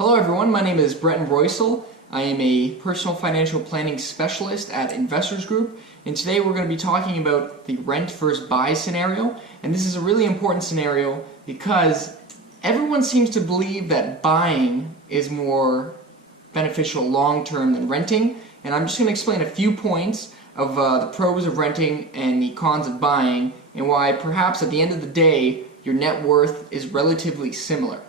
Hello everyone, my name is Bretton Roysel. I am a personal financial planning specialist at Investors Group, and today we're going to be talking about the rent versus buy scenario. And this is a really important scenario because everyone seems to believe that buying is more beneficial long-term than renting, and I'm just going to explain a few points of the pros of renting and the cons of buying, and why perhaps at the end of the day your net worth is relatively similar.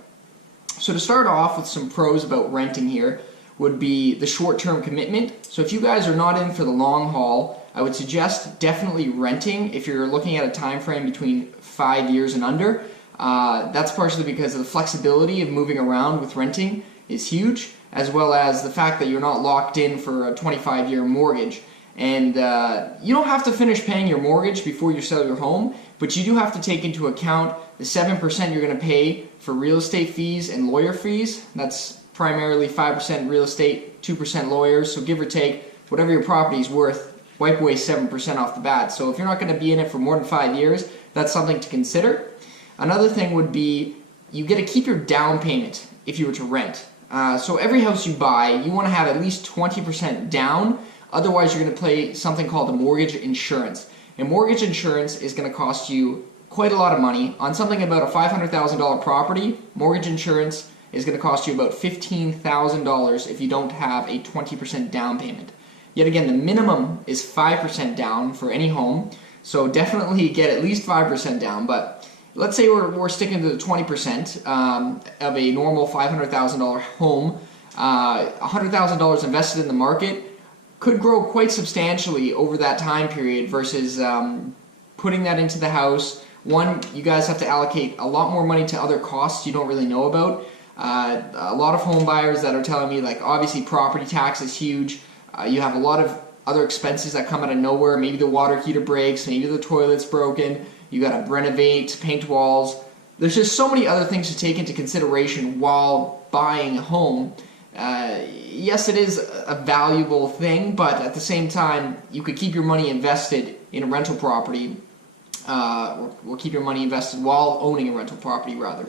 So to start off with some pros about renting here would be the short-term commitment. So if you guys are not in for the long haul, I would suggest definitely renting if you're looking at a time frame between 5 years and under. That's partially because of the flexibility of moving around with renting is huge, as well as the fact that you're not locked in for a 25-year mortgage. And you don't have to finish paying your mortgage before you sell your home, but you do have to take into account the 7% you're going to pay for real estate fees and lawyer fees. That's primarily 5% real estate, 2% lawyers, so give or take, whatever your property is worth, wipe away 7% off the bat. So if you're not going to be in it for more than 5 years, that's something to consider. Another thing would be you get to keep your down payment if you were to rent. So every house you buy, you want to have at least 20% down. Otherwise, you're going to pay something called a mortgage insurance. And mortgage insurance is going to cost you quite a lot of money. On something about a $500,000 property, mortgage insurance is going to cost you about $15,000 if you don't have a 20% down payment. Yet again, the minimum is 5% down for any home, so definitely get at least 5% down. But let's say we're sticking to the 20% of a normal $500,000 home. $100,000 invested in the market could grow quite substantially over that time period versus putting that into the house. One, you guys have to allocate a lot more money to other costs you don't really know about. A lot of home buyers that are telling me, like, obviously property tax is huge. You have a lot of other expenses that come out of nowhere. Maybe the water heater breaks, maybe the toilet's broken, you gotta renovate, paint walls. There's just so many other things to take into consideration while buying a home. Yes, it is a valuable thing, but at the same time, you could keep your money invested in a rental property, or keep your money invested while owning a rental property, rather.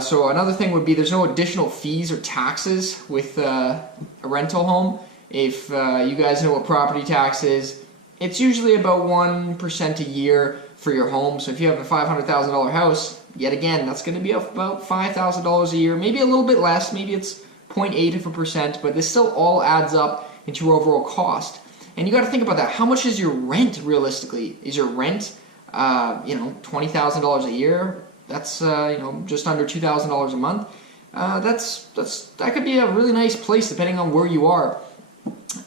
So another thing would be there's no additional fees or taxes with a rental home. If you guys know what property tax is, it's usually about 1% a year for your home. So if you have a $500,000 house, yet again, that's going to be about $5,000 a year, maybe a little bit less, maybe it's 0.8%, but this still all adds up into your overall cost. And you got to think about that. How much is your rent realistically? Is your rent, $20,000 a year? That's just under $2,000 a month. That could be a really nice place depending on where you are.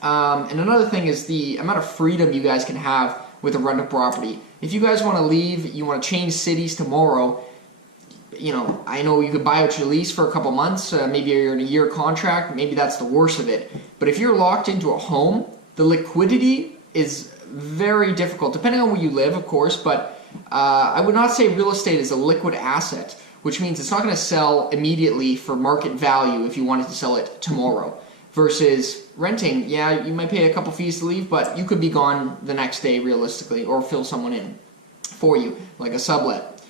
And another thing is the amount of freedom you guys can have with a rental property. If you guys want to leave, you want to change cities tomorrow, I know you could buy out your lease for a couple months, maybe you're in a year contract, maybe that's the worst of it. But if you're locked into a home, the liquidity is very difficult, depending on where you live, of course, but I would not say real estate is a liquid asset, which means it's not going to sell immediately for market value if you wanted to sell it tomorrow. Versus renting, yeah, you might pay a couple fees to leave, but you could be gone the next day realistically, or fill someone in for you, like a sublet.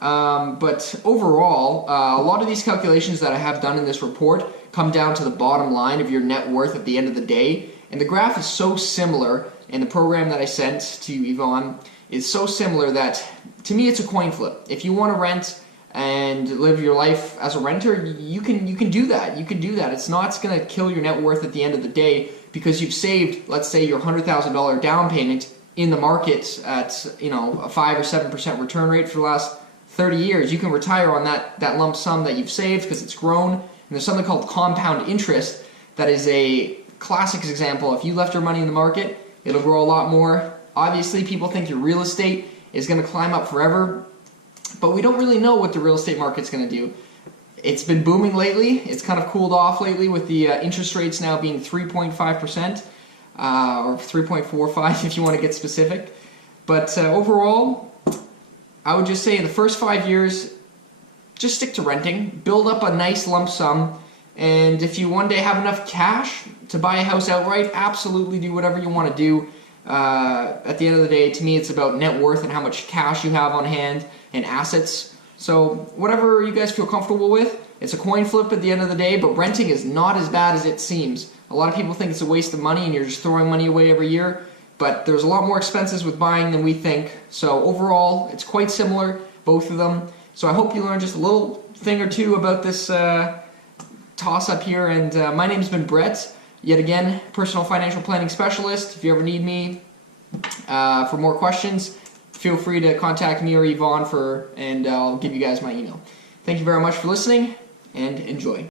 But overall, a lot of these calculations that I have done in this report come down to the bottom line of your net worth at the end of the day. And the graph is so similar, and the program that I sent to Yvonne is so similar that, to me, it's a coin flip. If you want to rent and live your life as a renter, you can do that. You can do that. It's not going to kill your net worth at the end of the day because you've saved, let's say, your $100,000 down payment in the market at a 5 or 7% return rate for the last 30 years. You can retire on that lump sum that you've saved because it's grown. And there's something called compound interest that is a classic example. If you left your money in the market, it'll grow a lot more. Obviously, people think your real estate is going to climb up forever, but we don't really know what the real estate market's going to do. It's been booming lately. It's kind of cooled off lately with the interest rates now being 3.5%, or 3.45 if you want to get specific. But overall, I would just say in the first 5 years, just stick to renting, build up a nice lump sum, and if you one day have enough cash to buy a house outright, absolutely do whatever you want to do. At the end of the day, to me, it's about net worth and how much cash you have on hand and assets. So whatever you guys feel comfortable with. It's a coin flip at the end of the day, but renting is not as bad as it seems. A lot of people think it's a waste of money and you're just throwing money away every year, but there's a lot more expenses with buying than we think. So overall, it's quite similar, both of them. So I hope you learned just a little thing or two about this toss-up here. And my name's been Brett, yet again, personal financial planning specialist. If you ever need me for more questions, feel free to contact me or Yvonne and I'll give you guys my email. Thank you very much for listening, and enjoy.